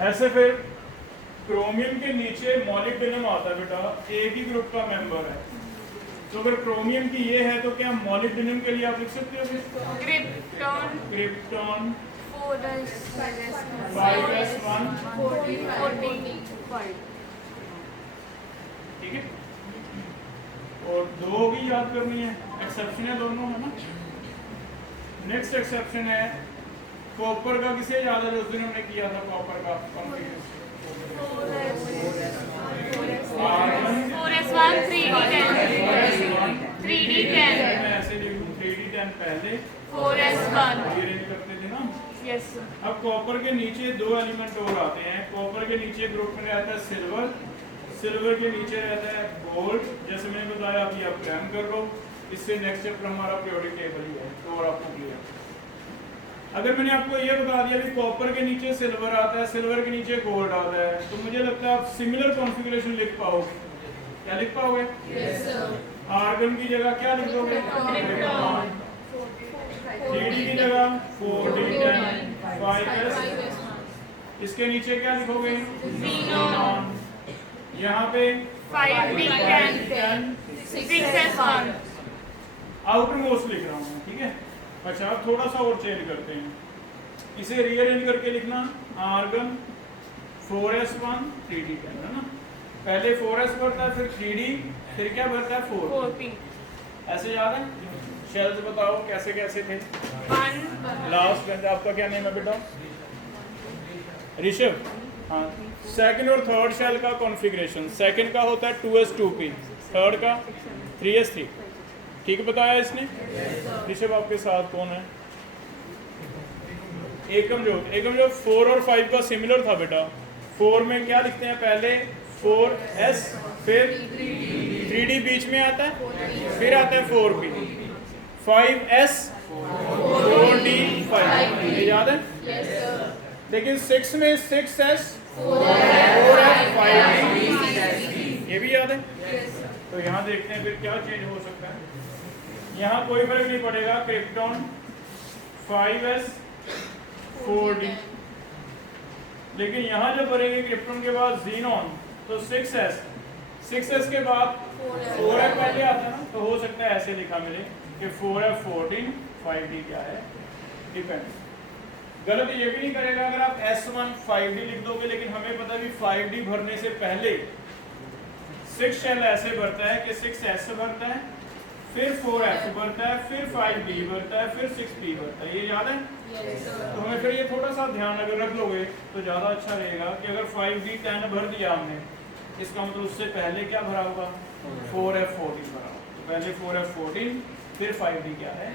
ऐसे फिर क्रोमियम के नीचे मॉलिब्डेनम आता है बेटा, एक ही ग्रुप का मेंबर है। तो अगर क्रोमियम की ये है तो क्या मॉलिब्डेनम के लिए आप लिख सकते हो? क्रिप्टॉन क्रिप्टॉन 5s1 45 ठीक है। और दो होगी, याद करनी है, एक्सेप्शन है दोनों, है ना। नेक्स्ट एक्सेप्शन है कॉपर का। किसे याद है जो उस दिन हमने किया था कॉपर का कॉन्फिगरेशन? 4s1 3d10 मैं ऐसे लिख दूं 3d10 पहले 4s1 ये नहीं करते थे ना। यस अब कॉपर के नीचे दो एलिमेंट और आते हैं। कॉपर के नीचे ग्रुप में रहता है सिल्वर, सिल्वर के नीचे रहता है गोल्ड। जैसे मैंने बताया अभी आप ध्यान कर लो, इससे नेक्स्ट चैप्टर हमारा पीरियोडिक टेबल ही है तो और आपको क्लियर। अगर मैंने आपको ये बता दिया भी कॉपर के नीचे सिल्वर आता है, सिल्वर के नीचे गोल्ड आता है, तो मुझे लगता है आप सिमिलर कॉन्फ़िगरेशन लिख पाओगे। क्या लिख पाओगे? Yes sir. आर्गन की जगह क्या लिख दोगे? क्रिप्टॉन। 3d की जगह 4d10 5s। इसके नीचे क्या लिखोगे? Xenon। यहाँ पे 5d10 6s1 आउटर मोस्ट लिख रहा हूँ, ठीक है। अच्छा अब थोड़ा सा और चेंज करते हैं, इसे रीअरेंज करके लिखना। आर्गन 4s1 3d10 है ना। पहले 4s भरता है, फिर 3d, फिर क्या भरता है 4p। ऐसे याद है? शेल्स बताओ कैसे कैसे थे। 1 लास्ट में आपका क्या नेम है बेटा? ऋषभ। हाँ, सेकंड और थर्ड शेल का कॉन्फ़िगरेशन, सेकंड का होता है 2s2p, थर्ड का 3s3। ठीक बताया इसने? ऋषभ आपके साथ कौन है? एकमजोत 4 और 5 का सिमिलर था बेटा। 4 में क्या लिखते हैं? पहले 4s, फिर 3d बीच में आता है, फिर आता है 4p, 5s 4d 5, ये याद है? लेकिन 6 में 6s 4f 5d, ये भी याद है? तो यहाँ देखते हैं फिर क्या चेंज हो सकता है। यहाँ कोई फर्क नहीं पड़ेगा, क्रिप्टॉन 5s 4d। लेकिन यहाँ जब भरेंगे क्रिप्टॉन के बाद जीनॉन तो 6s के बाद 4f पहले आता है ना, तो हो सकता है ऐसे लिखा मिले कि 4f 14 5d क्या है, डिपेंड्स। गलत ये भी नहीं करेगा अगर आप s1 5d लिख दोगे, लेकिन हमें पता भी 5d भरने से पहले 6 शेल ऐसे भरता है कि 6s भरता है, फिर 4f भरता है, फिर 5d भरता है, फिर 6p भरता है। ये याद है? तो हमें फिर ये थोड़ा सा ध्यान अगर रख लोगे तो ज़्यादा अच्छा रहेगा कि अगर 5d 10 भर दिया हमने, इसका मतलब उससे पहले क्या भरा होगा? 4f 14 भरा होगा। तो पहले 4f 14 फिर 5d क्या है,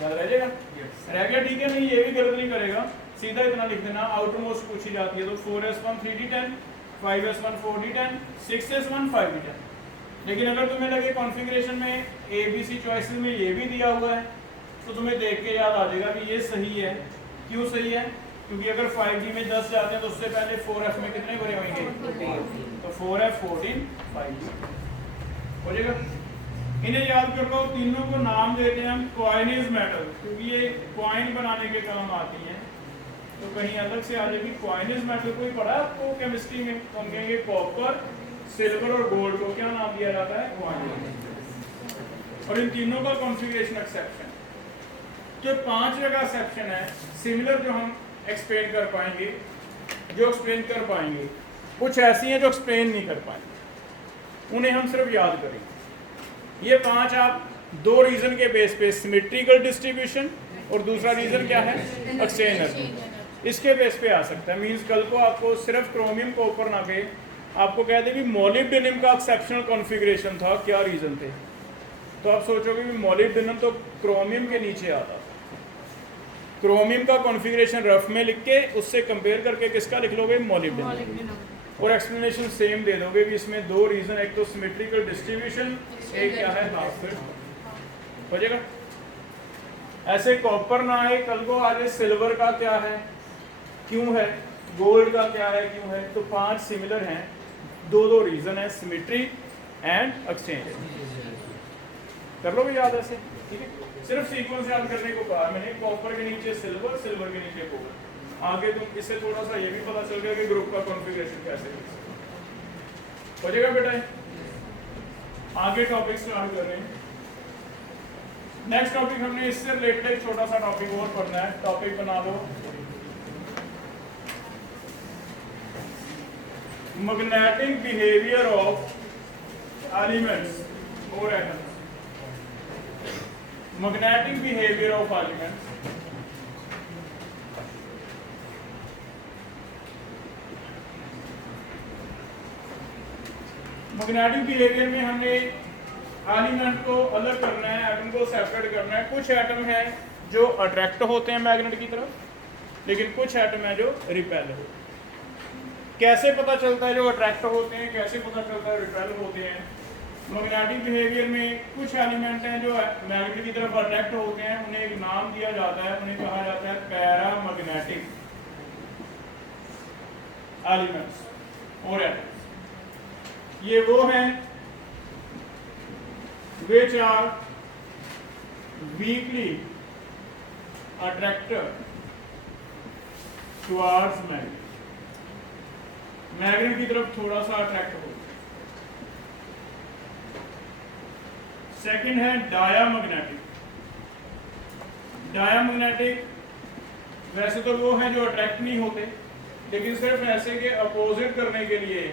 याद रह जाएगा? रह गया? ठीक है। नहीं ये भी गलत नहीं करेगा, सीधा इतना लिख देना। आउटर मोस्ट पूछी जाती है तो 4s1 3d10 5s1 4d10 6s1 5d10। लेकिन अगर तुम्हें लगे कॉन्फ़िगरेशन में ABC चॉइसेस में ये भी दिया हुआ है तो तुम्हें देख के याद आ जाएगा कि ये सही है। क्यों सही है? क्योंकि अगर 5d में 10 जाते हैं तो उससे पहले 4f में कितने भरे होंगे? तो 4f 14 5d हो जाएगा। इन्हें याद कर लो। तीनों को नाम देते हैं हम कॉइनेज मेटल, क्योंकि ये कॉइन बनाने के काम आती हैं। तो कहीं अलग से आ जाएगी। कॉइनेज मेटल कोई पढ़ा आपको केमिस्ट्री में? तो हम कहेंगे कॉपर, सिल्वर और गोल्ड को क्या नाम दिया जाता है? कॉइनेज। और इन तीनों का कॉन्फ़िगरेशन एक्सेप्शन, जो 5 जगह एक्सेप्शन है सिमिलर, जो हम एक्सप्लेन कर पाएंगे, कुछ ऐसी हैं जो एक्सप्लेन नहीं कर पाएंगे, उन्हें हम सिर्फ याद करेंगे। ये 5 आप दो रीजन के बेस पे, सिमेट्रिकल डिस्ट्रीब्यूशन और दूसरा रीजन क्या है? एक्सचेंज। इसके बेस पे आ सकता है। मींस कल को आपको सिर्फ क्रोमियम कॉपर ना के आपको कह दे भी मॉलिब्डेनम का एक्सेप्शनल कॉन्फ़िगरेशन था, क्या रीजन थे, तो आप सोचोगे भी मॉलिब्डेनम तो क्रोमियम के नीचे आता था। क्रोमियम का कॉन्फ़िगरेशन रफ में लिख के उससे कंपेयर करके किसका लिख लोगे? मॉलिब्डेनम। और एक्सप्लेनेशन सेम दे दोगे भी इसमें दो रीजन, एक तो सिमेट्रिकल डिस्ट्रीब्यूशन, एक क्या है? Half fit. हो जाएगा। ऐसे कॉपर ना आए कल को आगे सिल्वर का क्या है, क्यों है? गोल्ड का क्या है, क्यों है? तो 5 सिमिलर हैं, दो रीजन है, सिमेट्री एंड एक्सचेंज। कर लो भी याद ऐसे, ठीक है। सिर्फ सीक्वेंस याद करने को कहा मैंने। कॉपर के नीचे सिल्वर, सिल्वर के नीचे गोल्ड। आगे तुम इससे थोड़ा सा ये भी पता चल गया कि ग्रुप का कॉन्फ़िगरेशन कैसे हो जाएगा बेटा। आगे टॉपिक स्टार्ट कर रहे हैं। नेक्स्ट टॉपिक हमने इससे रिलेटेड एक छोटा सा टॉपिक और पढ़ना है। टॉपिक बना लो मैग्नेटिक बिहेवियर ऑफ एलिमेंट्स और atoms. Magnetic behaviour of elements. Magnetic behaviour में हमने एलिमेंट को अलग करना है, एटम को सेपरेट करना है। कुछ एटम है जो अट्रैक्ट होते हैं मैग्नेट की तरफ, लेकिन कुछ एटम है जो रिपेल होते हैं। कैसे पता चलता है जो अट्रैक्ट होते हैं, कैसे पता चलता है रिपेल होते हैं? मैग्नेटिक बिहेवियर में कुछ एलिमेंट हैं जो मैग्नेट की तरफ अट्रैक्ट होते हैं, उन्हें एक नाम दिया जाता है, उन्हें कहा जाता है पैरामैग्नेटिक एलिमेंट्स और एटम्स। ये वो हैं which are weakly attracted towards magnet। Magnet की तरफ थोड़ा सा अट्रैक्ट हो। सेकंड है डायामैग्नेटिक। डायामैग्नेटिक वैसे तो वो हैं जो अट्रैक्ट नहीं होते, लेकिन सिर्फ ऐसे के अपोजिट करने के लिए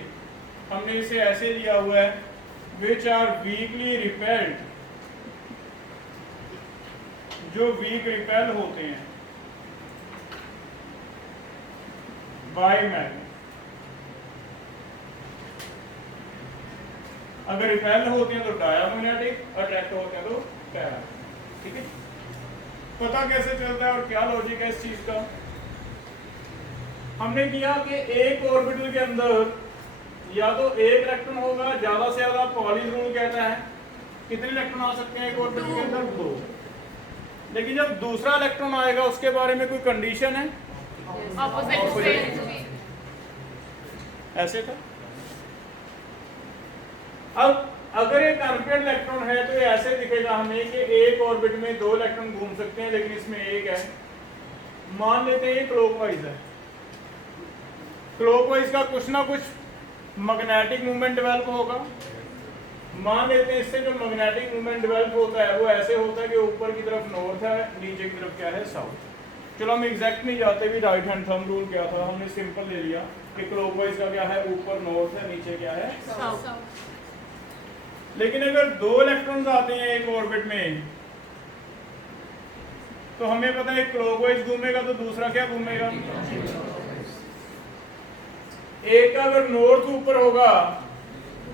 हमने इसे ऐसे लिया हुआ है which are weakly repelled, जो वीक रिपेल होते हैं बाय मैग्नेट। अगर रिपेल होते हैं तो डायामैग्नेटिक, अट्रैक्ट होते हैं तो पैरा। ठीक है, पता कैसे चलता है और क्या लॉजिक है इस चीज का? हमने किया कि एक ऑर्बिटल के अंदर या तो एक इलेक्ट्रॉन होगा, ज्यादा से ज्यादा पॉलीज रूल कहता है कितने इलेक्ट्रॉन आ सकते हैं एक ऑर्बिटल के अंदर? 2। लेकिन जब दूसरा इलेक्ट्रॉन आएगा उसके बारे में कोई कंडीशन है? ऑपोजिट। ऐसे था। अब अगर एक अनपेयर्ड इलेक्ट्रॉन है तो ये ऐसे दिखेगा हमें कि एक ऑर्बिट में 2 इलेक्ट्रॉन घूम सकते हैं, लेकिन इसमें एक है। मान लेते हैं ये क्लॉकवाइज है। क्लॉकवाइज का कुछ ना कुछ मैग्नेटिक मूवमेंट डेवलप होगा। मान लेते हैं इससे जो मैग्नेटिक मूवमेंट डेवलप होता है वो ऐसे होता है कि ऊपर की तरफ नॉर्थ है, नीचे की तरफ क्या है? साउथ। चलो हम एग्जैक्ट नहीं जाते भी राइट हैंड थंब रूल क्या था, हमने सिंपल ले लिया कि क्लॉकवाइज का क्या है? ऊपर नॉर्थ है, नीचे क्या है? साउथ। लेकिन अगर 2 इलेक्ट्रॉन्स आते हैं एक ऑर्बिट में तो हमें पता है क्लॉकवाइज घूमेगा तो दूसरा क्या घूमेगा? एक का अगर नॉर्थ ऊपर होगा,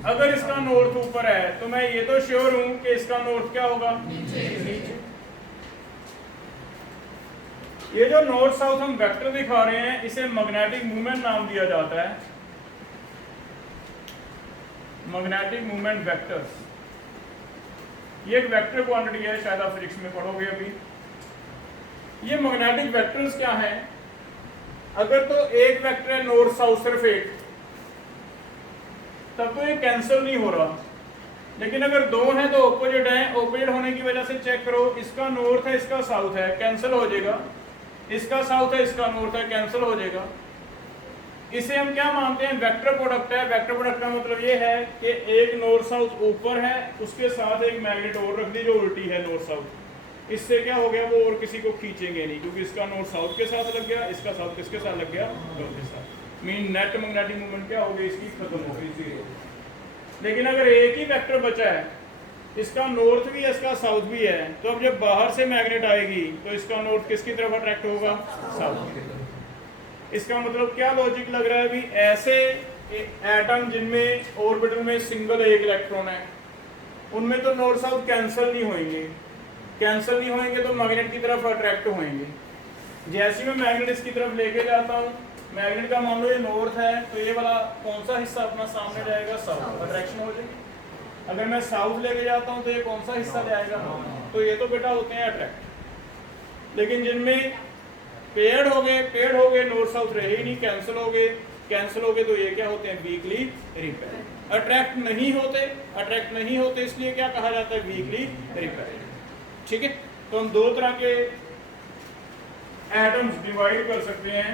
अगर इसका नॉर्थ ऊपर है तो मैं ये तो श्योर हूं कि इसका नॉर्थ क्या होगा? नीचे। ये जो नॉर्थ साउथ हम वेक्टर दिखा रहे हैं इसे मैग्नेटिक मूवमेंट नाम दिया जाता है। Magnetic movement vectors. ये एक वेक्टर क्वांटिटी है, शायद आप फिजिक्स में पढ़ोगे अभी। ये मैग्नेटिक वेक्टर्स क्या हैं? अगर तो एक वेक्टर है नॉर्थ साउथ सिर्फ एक, तब तो ये कैंसिल नहीं हो रहा। लेकिन अगर 2 हैं तो ऑपोजिट हैं, ऑपोजिट होने की वजह से चेक करो, इसका नॉर्थ है इसका साउथ है, कैंसिल हो जाएगा। इसका साउथ है इसका नॉर्थ है, कैंसिल हो जाएगा। इसे हम क्या मानते हैं? वेक्टर प्रोडक्ट है। वेक्टर प्रोडक्ट का मतलब ये है कि एक नॉर्थ साउथ ऊपर है, उसके साथ एक मैग्नेट और रख दी जो उल्टी है नॉर्थ साउथ। इससे क्या हो गया? वो और किसी को खींचेंगे नहीं, क्योंकि इसका नॉर्थ साउथ के साथ लग गया, इसका साउथ किसके साथ लग गया? नॉर्थ के साथ। मीन नेट मैग्नेटिक मूवमेंट क्या हो गई? इसकी खत्म हो गई, जीरो। लेकिन अगर एक ही वेक्टर बचा है, इसका नॉर्थ भी है इसका साउथ भी है, तो अब जब बाहर से मैग्नेट आएगी तो इसका नॉर्थ किसकी तरफ अट्रैक्ट होगा? साउथ की तरफ। इसका मतलब क्या लॉजिक लग रहा है अभी? ऐसे एटम जिनमें ऑर्बिटल में सिंगल एक इलेक्ट्रॉन है, उनमें तो नॉर्थ साउथ कैंसिल नहीं होंगे। कैंसिल नहीं होंगे तो मैग्नेट की तरफ अट्रैक्ट होंगे। जैसे मैं मैग्नेट इसकी तरफ लेके जाता हूँ, मैग्नेट का मान लो ये नॉर्थ है, तो ये वाला कौन सा हिस्सा अपना सामने जाएगा? साउथ। अट्रैक्शन हो जाएगी। अगर मैं साउथ लेके जाता हूँ तो ये कौन सा हिस्सा ले आएगा? तो ये तो बेटा होते हैं अट्रैक्ट। लेकिन जिनमें पेयर्ड हो गए नॉर्थ साउथ रहे ही नहीं, कैंसिल हो गए तो ये क्या होते हैं? Weekly repel. अट्रैक्ट नहीं होते इसलिए क्या कहा जाता है? Weekly repel. ठीक है, तो हम 2 तरह के एटम्स डिवाइड कर सकते हैं।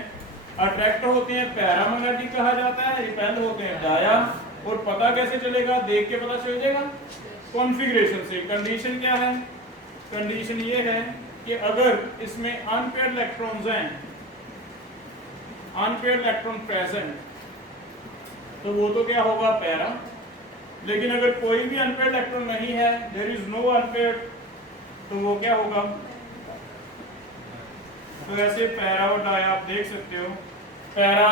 अट्रैक्ट होते हैं पैरामैग्नेटिक कहा जाता है, रिपेल होते हैं डाया। और पता कैसे चलेगा? देख के पता चल जाएगा कॉन्फ़िगरेशन से। कंडीशन क्या है? कंडीशन ये है कि अगर इसमें अनपेयर्ड इलेक्ट्रॉन्स हैं, अनपेयर्ड इलेक्ट्रॉन प्रेजेंट, तो वो तो क्या होगा? पैरा। लेकिन अगर कोई भी अनपेयर्ड इलेक्ट्रॉन नहीं है, देयर इज नो अनपेयर्ड, तो वो क्या होगा? तो ऐसे पैरा और डाया आप देख सकते हो। पैरा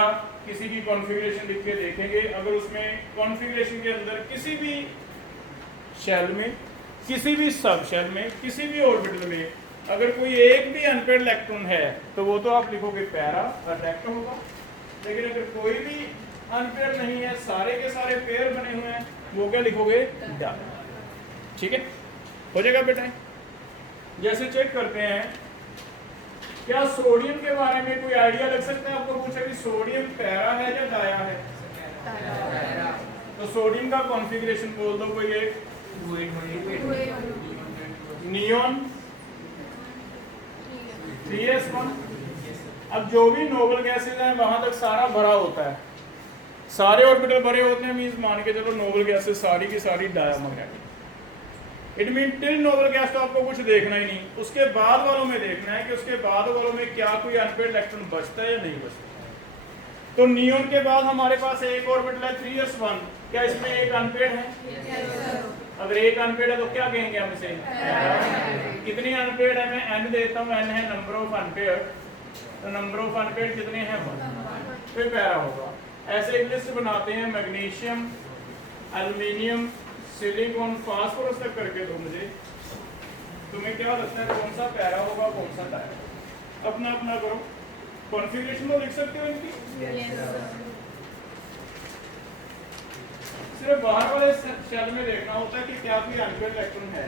किसी की कॉन्फ़िगरेशन लिख के देखेंगे, अगर उसमें कॉन्फ़िगरेशन के अंदर किसी भी शेल में, किसी भी सब शेल में, किसी भी ऑर्बिटल में अगर कोई एक भी अनपेयर्ड इलेक्ट्रॉन है, तो वो तो आप लिखोगे पैरा, अट्रैक्ट होगा। लेकिन अगर कोई भी अनपेयर नहीं है, सारे के सारे पेयर बने हुए हैं, वो क्या लिखोगे? डाया। ठीक है, हो जाएगा बेटा। जैसे चेक करते हैं, क्या सोडियम के बारे में कोई आइडिया लग सकता है? आपको पूछा कि सोडियम पैरा है या डाया है? तो सोडियम का कॉन्फ़िगरेशन बोल दो कोई एक। Neon 3s1। अब जो भी नोबल गैसेज हैं वहां तक सारा भरा होता है, सारे ऑर्बिटल भरे होते हैं, मींस मान के चलो नोबल गैसेज सारी की सारी diamagnetic. It mean till noble gas तो आपको कुछ देखना ही नहीं, उसके बाद वालों में देखना है कि उसके बाद वालों में क्या कोई अनपेयर्ड इलेक्ट्रॉन बचता है या नहीं बचता। तो नियॉन के बाद हमारे पास एक ऑर्बिटल है 3s1। क्या इसमें एक अनपेयर्ड है? अगर एक अनपेयर्ड है तो क्या कहेंगे हम इसे? कितनी अनपेयर्ड है? मैं n देता हूँ, n है नंबर ऑफ अनपेयर्ड। तो नंबर ऑफ अनपेयर्ड कितने हैं? 1। फिर पैरा होगा। ऐसे एक लिस्ट बनाते हैं, मैग्नीशियम, एल्युमिनियम, सिलिकॉन, फास्फोरस तक करके दो मुझे। तुम्हें क्या लगता है कौन सा पैरा होगा, कौन सा डाया? अपना अपना करो। कॉन्फ़िगरेशन तो लिख सकते हो इनकी। सिर्फ बाहर वाले शेल में देखना होता है कि क्या कोई अनपेयर्ड इलेक्ट्रॉन है।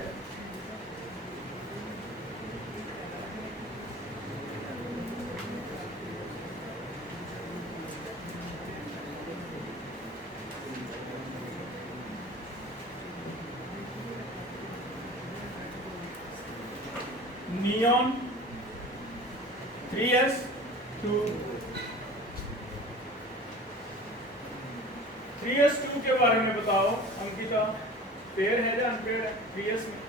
Neon 3s2। 3s2 के बारे में बताओ अंकिता, पेयर है या अनपेयर्ड है? 3s में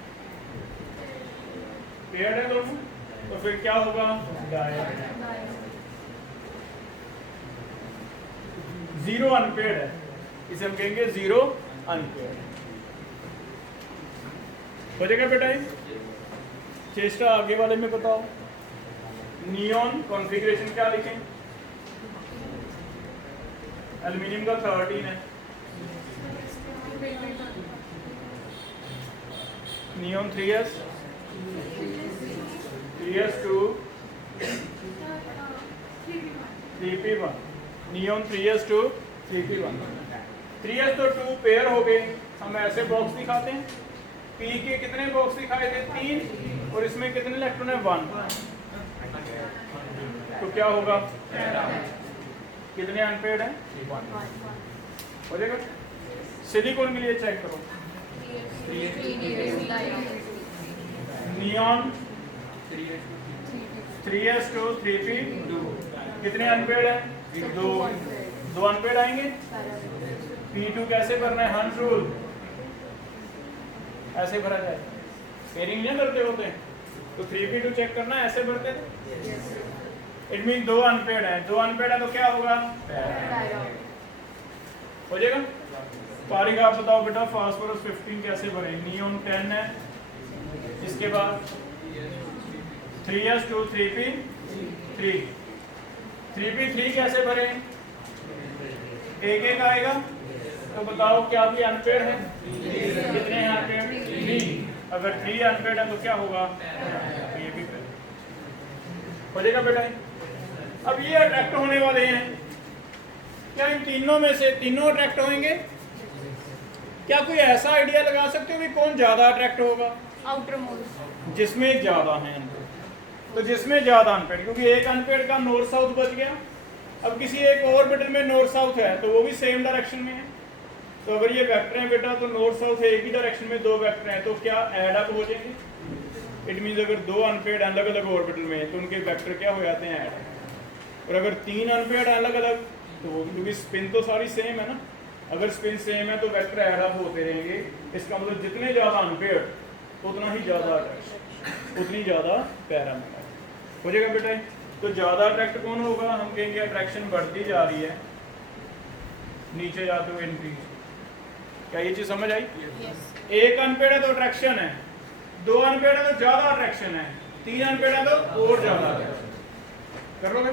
पेयर है दोनों, तो फिर क्या होगा? डाया। 0 अनपेयर्ड है, इसे हम कहेंगे 0 अनपेयर्ड। हो जाएगा बेटा? चेष्टा आगे वाले में बताओ। नियॉन कॉन्फ़िगरेशन क्या लिखें? एल्युमिनियम का 13 है, neon 3s, 3s2, 3p1। Neon 3s2, 3p1। 3s तो 2 पेयर हो गए। हम ऐसे बॉक्स दिखाते हैं, p के कितने बॉक्स दिखाए थे? 3, और इसमें कितने इलेक्ट्रॉन है? 1। तो क्या होगा? कितने अनपेयर्ड हैं? 1। हो जाएगा। सिलिकॉन के लिए चेक करो। Neon 3s2, 3p2। कितने अनपेयर्ड हैं? 2 अनपेयर्ड आएंगे। p2 कैसे भरना है? हंस रूल, ऐसे भरा जाए। पेयरिंग नहीं करते होते, तो 3p2 चेक करना, ऐसे भरते थे। इट मीन 2 अनपेयर्ड है। 2 अनपेयर्ड है तो क्या होगा? हो जाएगा। पारिक आप बताओ बेटा, फास्फोरस 15 कैसे भरे? नियॉन 10 है, इसके बाद 3s2, 3p3। 3p3 कैसे भरे? एक आएगा। तो बताओ क्या भी अनपेयर्ड है? कितने हैं अनपेयर्ड? 3। अगर 3 अनपेयर्ड है तो क्या होगा? ये भी हो जाएगा बेटा। अब ये अट्रैक्ट होने वाले हैं, क्या इन तीनों में से तीनों अट्रैक्ट होंगे? क्या कोई ऐसा आइडिया लगा सकते हो कि कौन ज्यादा अट्रैक्ट होगा? आउटर मोस्ट, जिसमें ज्यादा हैं, तो जिसमें ज्यादा अनपेयर्ड, क्योंकि एक अनपेयर्ड का नॉर्थ साउथ बच गया। अब किसी एक ऑर्बिटल में नॉर्थ साउथ है तो वो भी सेम डायरेक्शन में है। तो अगर ये वेक्टर है बेटा, तो नॉर्थ साउथ एक ही डायरेक्शन में 2 वेक्टर हैं, तो क्या एड अप हो जाएंगे? इट मीन्स अगर दो अनपेयर्ड अलग अलग ऑर्बिटल में तो उनके वेक्टर क्या हो जाते हैं ऐड। और अगर तीन अनपेयर्ड अलग अलग तो वो, क्योंकि स्पिन तो सारी सेम है ना, अगर स्पिन सेम है तो वेक्टर ऐड अप होते रहेंगे। इसका मतलब जितने ज़्यादा अनपेयर्ड उतना ही ज़्यादा अट्रैक्शन, उतनी ज़्यादा पैरामोमेंट हो जाएगा बेटा। तो ज़्यादा अट्रैक्ट कौन होगा, हम कहेंगे अट्रैक्शन बढ़ती जा रही है, नीचे जाते हुए इंक्रीज। क्या ये चीज़ समझ आई? एक अनपेयर्ड है तो अट्रैक्शन है, दो अनपेयर्ड है तो ज़्यादा अट्रैक्शन है, तीन अनपेयर्ड है तो और ज़्यादा अट्रैक्शन। कर लोगे?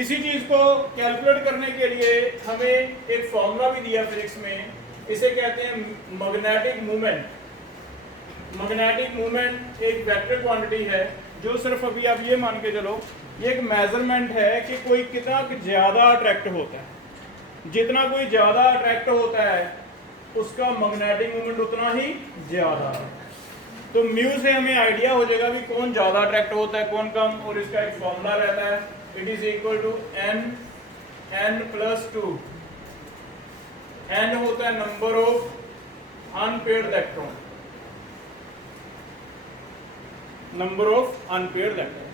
इसी चीज़ को कैलकुलेट करने के लिए हमें एक फॉर्मूला भी दिया फिजिक्स में, इसे कहते हैं मैग्नेटिक मूवमेंट। मैग्नेटिक मूवमेंट एक वेक्टर क्वांटिटी है जो सिर्फ अभी आप ये मान के चलो ये एक मेजरमेंट है कि कोई कितना ज़्यादा अट्रैक्ट होता है। जितना कोई ज़्यादा अट्रैक्ट होता है उसका मैग्नेटिक मूवमेंट उतना ही ज़्यादा है। तो म्यू से हमें आइडिया हो जाएगा भी कौन ज़्यादा अट्रैक्ट होता है कौन कम, और इसका एक फॉर्मूला रहता है, it is equal to n+2। n होता है number of unpaired electron, number of unpaired electron.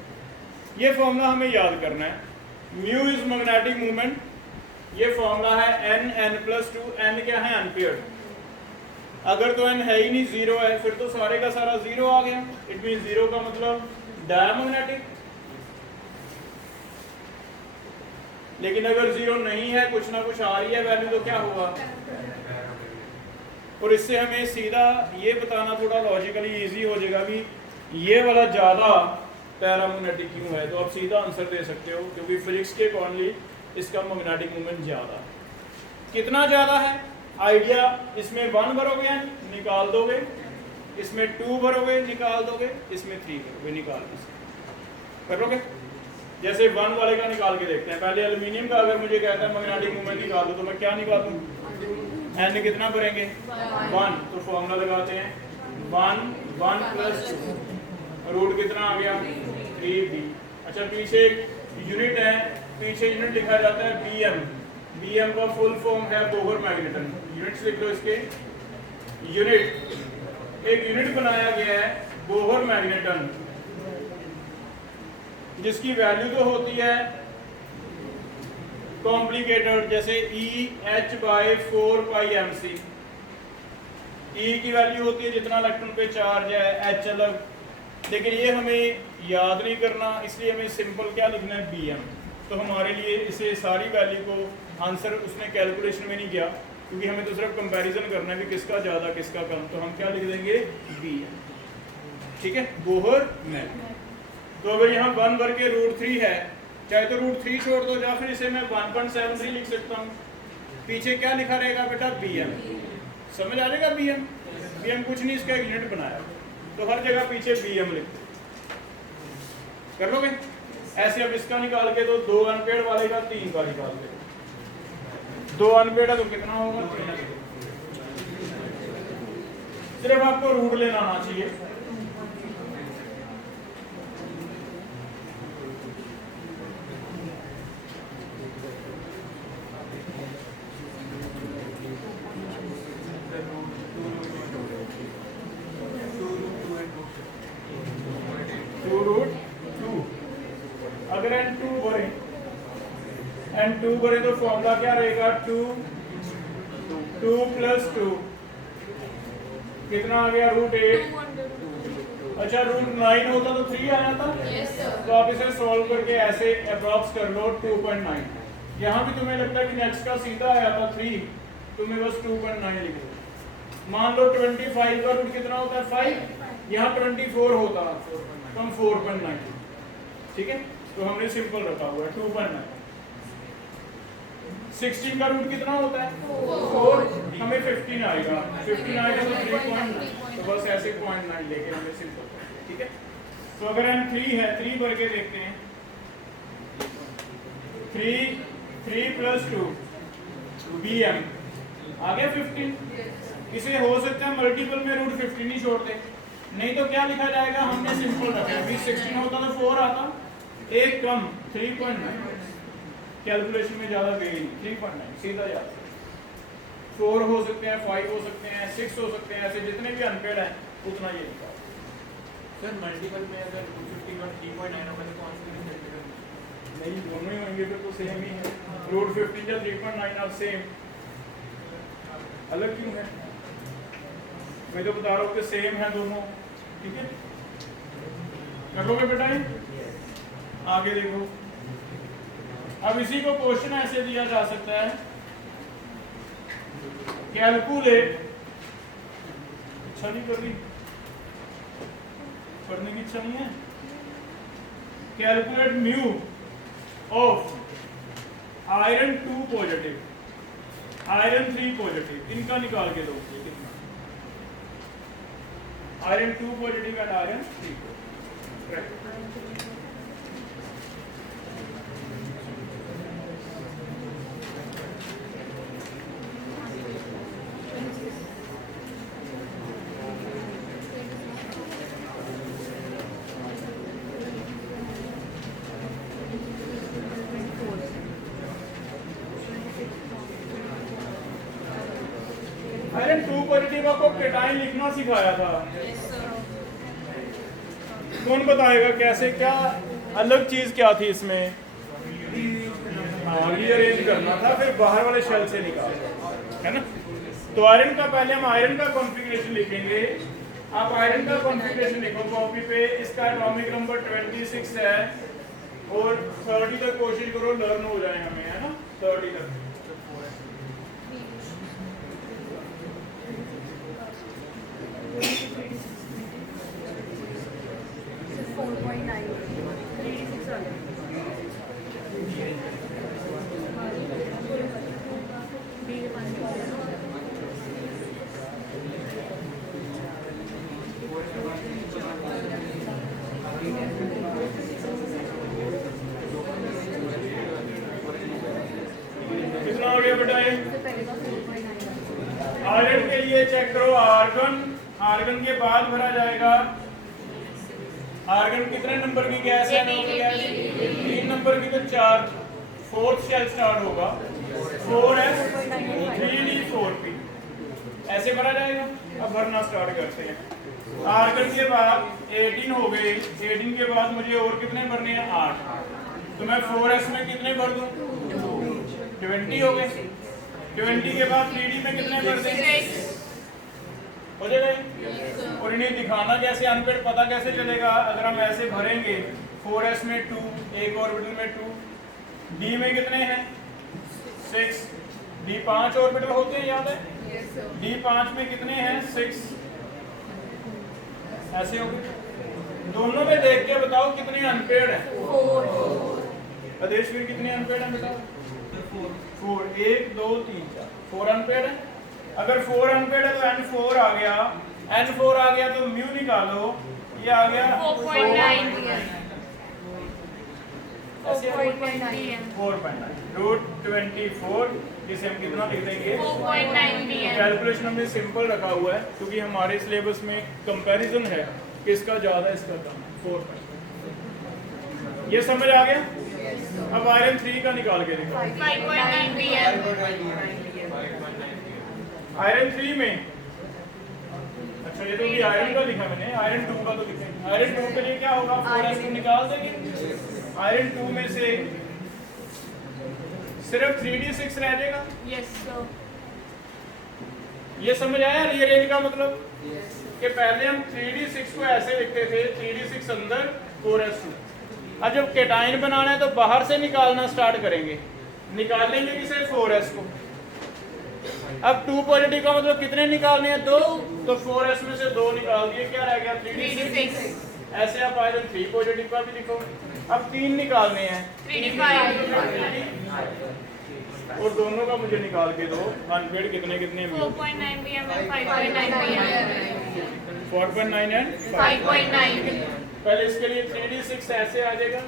ये फॉर्मूला हमें याद करना है। म्यू इज मैग्नेटिक मूवमेंट, ये फॉर्मूला है n+2। n क्या है? अनपेयर्ड। अगर तो n है ही नहीं, जीरो है, फिर तो सारे का सारा जीरो आ गया। इट मीन जीरो का मतलब डायमैग्नेटिक। लेकिन अगर जीरो नहीं है, कुछ ना कुछ आ रही है वैल्यू, तो क्या होगा? और इससे हमें सीधा ये बताना थोड़ा लॉजिकली इजी हो जाएगा कि ये वाला ज़्यादा पैरामैग्नेटिक क्यों है। तो आप सीधा आंसर दे सकते हो, क्योंकि फिजिक्स के अकॉर्डिंगली इसका मैग्नेटिक मूवमेंट ज़्यादा है। कितना ज़्यादा है? आइडिया, इसमें 1 भरोगे निकाल दोगे, इसमें 2 भरोगे निकाल दोगे, इसमें 3 भरोगे निकाल करोगे। जैसे 1 वाले का निकाल के देखते हैं। पहले एल्यूमिनियम का अगर मुझे कहता है मैग्नेटिक मूवमेंट निकाल दो तो मैं क्या निकाल दूँ? n कितना भरेंगे? 1। तो फॉर्मूला लगाते हैं 1 + 2 रूट कितना आ गया? 3b। अच्छा, पीछे एक यूनिट है, पीछे यूनिट लिखा जाता है bm। bm का फुल फॉर्म है बोहर मैग्नेटन। यूनिट्स लिख लो इसके। यूनिट, एक यूनिट बनाया गया है बोहर मैग्नेटन, जिसकी वैल्यू तो होती है कॉम्प्लिकेटेड, जैसे EH/4πmc। E की वैल्यू होती है जितना इलेक्ट्रॉन पे चार्ज है, H अलग। लेकिन ये हमें याद नहीं करना, इसलिए हमें सिंपल क्या लिखना है? bm। तो हमारे लिए इसे सारी वैल्यू को आंसर उसने कैलकुलेशन में नहीं किया, क्योंकि हमें तो सिर्फ कंपैरिजन करना है कि किसका ज़्यादा किसका कम। तो हम क्या लिख देंगे? bm। ठीक है, बोहर मैग्नेटन। तो अगर यहाँ 1 भर के √3 है, चाहे तो √3 छोड़ दो, या फिर इसे मैं 1.73 लिख सकता हूँ। पीछे क्या लिखा रहेगा बेटा? bm। समझ आ जाएगा bm? bm कुछ नहीं, इसका एक यूनिट बनाया, तो हर जगह पीछे bm लिख दो। कर लोगे? ऐसे अब इसका निकाल के तो 2 अनपेयर्ड वाले का 3 का निकाल दे। 2 अनपेयर्ड है तो कितना होगा? 3। सिर्फ आपको रूट लेना आना चाहिए। अगर n2 भरे, n2 भरे तो फॉर्मूला क्या रहेगा? 2 + 2 कितना आ गया? √8। अच्छा, √9 होता तो 3 आ जाता। तो आप इसे सॉल्व करके ऐसे अप्रॉक्स कर लो 2.9। यहाँ भी तुम्हें लगता है कि नेक्स्ट का सीधा आया था 3, तुम्हें बस 2.9 लिख दो। मान लो 25 का रूट कितना होता है? 5। यहाँ 24 होता, तो हम 4.9। ठीक है, तो हमने सिंपल रखा हुआ है 2.9। 16 का रूट कितना होता है? 4। हमें 15 आएगा, 15 आएगा तो 3.9, तो बस ऐसे 0.9 लेके हमें सिंपल। ठीक है, तो अगर हम 3 है, 3 भर के देखते हैं। 3 + 2 bm आ गया 15। इसे हो सकता है मल्टीपल में √15 ही छोड़ दे, नहीं तो क्या लिखा जाएगा? हमने सिंपल रखा है। 16 होता तो 4 आता, एक कम 3.9। कैलकुलेशन में ज़्यादा गई 3.9 सीधा जाता है। 4 हो सकते हैं, 5 हो सकते हैं, 6 हो सकते हैं, ऐसे जितने भी अनपेयर्ड हैं उतना ये निकाल। सर मल्टीपल में अगर 250 और 3.9 होगा तो कौन सा सेंटीमीटर? नहीं, दोनों ही होंगे फिर तो सेम ही है। रूट 15 या 3.9 आप सेम, अलग क्यों है? मैं तो बता रहा हूँ कि सेम है दोनों, ठीक है। रखोगे बेटा ये? आगे देखो, अब इसी को क्वेश्चन ऐसे दिया जा सकता है, कैलकुलेट, अच्छा नहीं कर रही, पढ़ने की इच्छा नहीं है। Calculate mu of iron 2 positive, iron 3 positive, इनका निकाल के दो। Iron 2 positive and iron 3 positive. Iron 2 positive आपको केटाइन लिखना सिखाया था, कौन बताएगा कैसे, क्या अलग चीज क्या थी इसमें? रीअरेंज करना था, फिर बाहर वाले शेल से निकालना है ना। तो आयरन का पहले हम आयरन का कॉन्फ़िगरेशन लिखेंगे। आप आयरन का कॉन्फ़िगरेशन लिखो कॉपी पे। इसका एटॉमिक नंबर 26 है और 30 तक कोशिश करो लर्न हो जाए हमें, है ना, 30 तक। कितना हो गया बेटा ये? आयरन के लिए चेक करो, आर्गन, आर्गन के बाद भरा जाएगा। आर्गन कितने नंबर की गैस है? 3 नंबर की, तो 4, 4th शेल स्टार्ट होगा 4s 3d4p, ऐसे भरा जाएगा। अब भरना स्टार्ट करते हैं। आर्गन के बाद 18 हो गए, 18 के बाद मुझे और कितने भरने हैं? 8, तो मैं 4s में कितने भर दूं? 20 हो गए। 20 के बाद 3d में कितने भर दें? हो जाएगा। और इन्हें दिखाना कैसे, अनपेड पता कैसे चलेगा? अगर हम ऐसे भरेंगे 4s में 2, एक ऑर्बिटल में 2, d में कितने हैं? 6, d 5 ऑर्बिटल होते हैं, याद है? d 5 में कितने हैं? 6, ऐसे हो गए। दोनों में देख के बताओ कितने अनपेड हैं। आदेश फिर कितने अनपेड हैं बताओ? 4, 1 2 3 4, 4 अनपेड है। अगर 4 अनपेड है तो n4 आ गया, n4 आ गया तो म्यू निकालो, ये आ गया 4.9 4.9 रूट 24, जिसे हम कितना लिख देंगे? 4.9 कैलकुलेशन हमने सिंपल रखा हुआ है क्योंकि हमारे सिलेबस में कंपैरिजन है, किसका ज़्यादा इसका कम। 4.9, ये समझ आ गया? अब आयरन 3 का निकाल के देखो। 5.9 pm आयरन 3 में, अच्छा ये तो भी आयरन का लिखा मैंने, आयरन 2 का तो लिखेंगे। आयरन 2 के लिए क्या होगा? 4s को निकाल देंगे। आयरन 2 में से सिर्फ 3d6 रह जाएगा। Yes sir. ये समझ आया रीअरेंज का मतलब? कि पहले हम 3d6 को ऐसे लिखते थे, 3d6 अंदर 4s2। अब जब केटाइन बनाना है तो बाहर से निकालना स्टार्ट करेंगे। निकालेंगे किसे? 4s को। अब 2 पॉजिटिव का मतलब कितने निकालने हैं? 2, तो 4s में से 2 निकाल दिए, क्या रह गया? 3d6। ऐसे आप आयरन 3 पॉजिटिव का भी लिखो। अब 3 निकालने हैं, 3d5 और दोनों का मुझे निकाल के दो अनपेड कितने कितने? 4.9 pm and 5.9 pm 4.9 एंड 5.9 पहले इसके लिए 3d6 ऐसे आ जाएगा,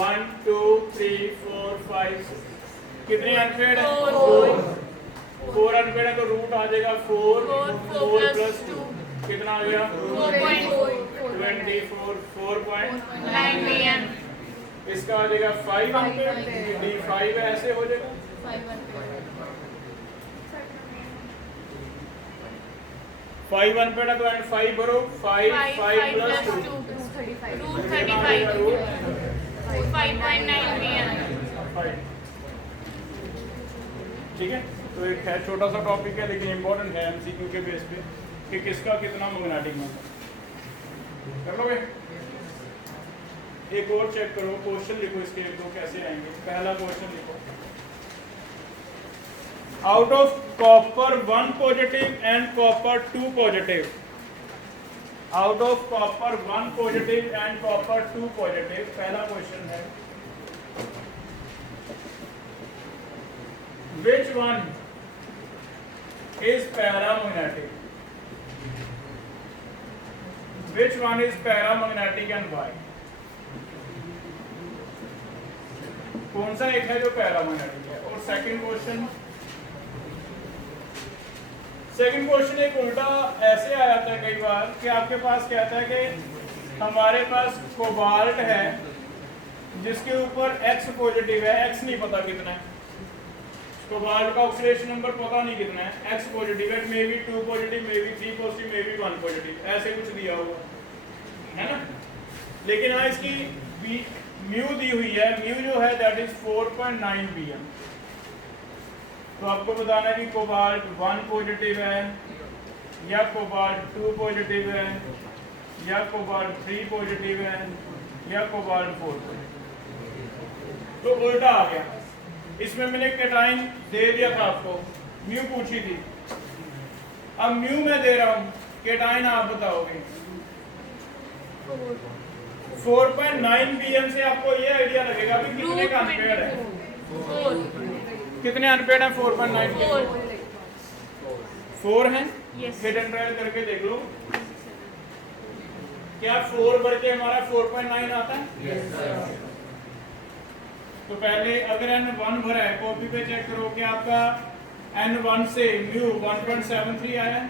1 2 3 4 5 6, कितने अनपेड है? 4 अनपेड है तो रूट आ जाएगा 4 प्लस 2, कितना आ गया? 24 4.9 pm इसका आ जाएगा 5 अनपेड, d5 ऐसे हो जाएगा। 5 अनपेड है तो एंड 5 भरो 5 5 प्लस 2 2 रूट 35 5.9 pm ठीक है। तो एक है छोटा सा टॉपिक है लेकिन इम्पोर्टेंट है एमसीक्यू के बेस पे कि किसका कितना मैग्नेटिक मोमेंट कर लोगे। एक और चेक करो, क्वेश्चन लिखो इसके एक दो कैसे आएंगे। पहला क्वेश्चन लिखो, out of copper 1 positive and copper 2 positive, out of copper 1 positive and copper 2 positive, पहला क्वेश्चन है which one is paramagnetic, which one is paramagnetic and why, कौन सा एक है जो पैरामैग्नेटिक है। और सेकंड क्वेश्चन एक उल्टा ऐसे आ जाता है कई बार कि आपके पास कहता है कि हमारे पास कोबाल्ट है जिसके ऊपर X पॉजिटिव है, X नहीं पता कितना है, कोबाल्ट का ऑक्सीडेशन नंबर पता नहीं कितना है, X पॉजिटिव है, may be 2 positive, may be 3 positive, may be 1 positive, ऐसे कुछ दिया हुआ है ना। लेकिन हाँ इसकी म्यू दी हुई है, म्यू जो है दैट इज 4.9 pm। तो आपको बताना है कि कोबाल्ट 1 पॉजिटिव है या कोबाल्ट 2 पॉजिटिव है या कोबाल्ट 3 पॉजिटिव है या कोबाल्ट 4 पॉजिटिव। तो उल्टा आ गया, इसमें मैंने कैटाइन दे दिया था आपको, म्यू पूछी थी, अब म्यू मैं दे रहा हूं, कैटाइन आप बताओगे। 4.9 pm से आपको ये आइडिया लगेगा कि कितने का अनपेड है, कितने अनपेड है 4.9 के 4 है। हिट एंड ट्रायल करके देख लो, क्या 4 बढ़ के हमारा 4.9 आता है। तो पहले अगर n1 भरा है, कॉपी पे चेक करो कि आपका n1 से म्यू 1.73 आया है।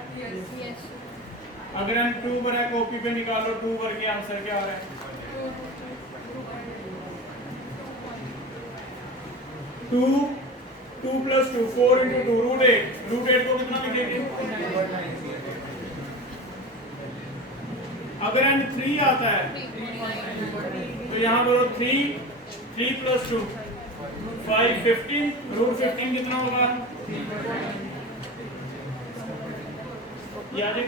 अगर n2 भरा है, कॉपी पे निकालो 2 भर के आंसर क्या आ रहा है 2 प्लस 2 4 इंटू 2 रूट 8 को कितना लिखेंगे। अगर n3 आता है तो यहाँ बोलो 3 प्लस 2 5 15 रूट 15 कितना होगा याद है।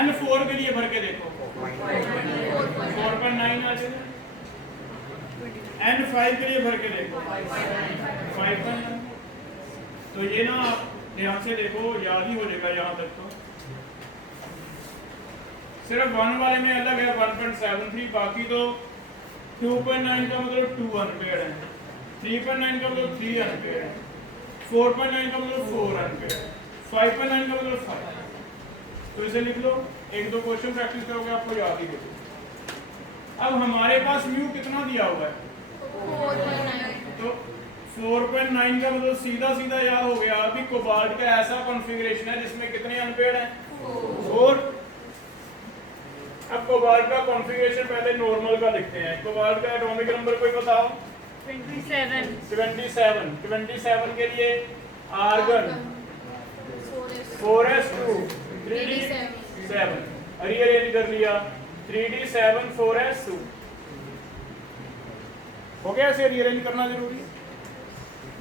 n4 के लिए भर के देखो 4.9 आ जाएगा। n5 के लिए भर के देखो 5.9। तो ये ना ध्यान से देखो, याद ही हो जाएगा यहाँ तक। तो सिर्फ 1 वाले में अलग है 1.73, बाकी तो 2.9 का मतलब 2 अनपेड है, 3.9 का मतलब 3 अनपेड है, 4.9 का मतलब 4 अनपेड है, 5.9 का मतलब 5। तो इसे लिख लो, एक दो क्वेश्चन प्रैक्टिस करोगे आपको याद ही होगा। अब हमारे पास म्यू कितना दिया हुआ है 4.9, तो 4.9 का मतलब सीधा सीधा याद हो गया अभी कोबाल्ट का ऐसा कॉन्फ़िगरेशन है जिसमें कितने अनपेड हैं 4। अब कोबाल्ट का कॉन्फ़िगरेशन पहले नॉर्मल का लिखते हैं। कोबाल्ट का एटॉमिक नंबर कोई बताओ 27 के लिए आर्गन 4s2 3d7 रीअरेंज कर लिया 3d7 4s2 हो गया। ऐसे रीअरेंज करना जरूरी है।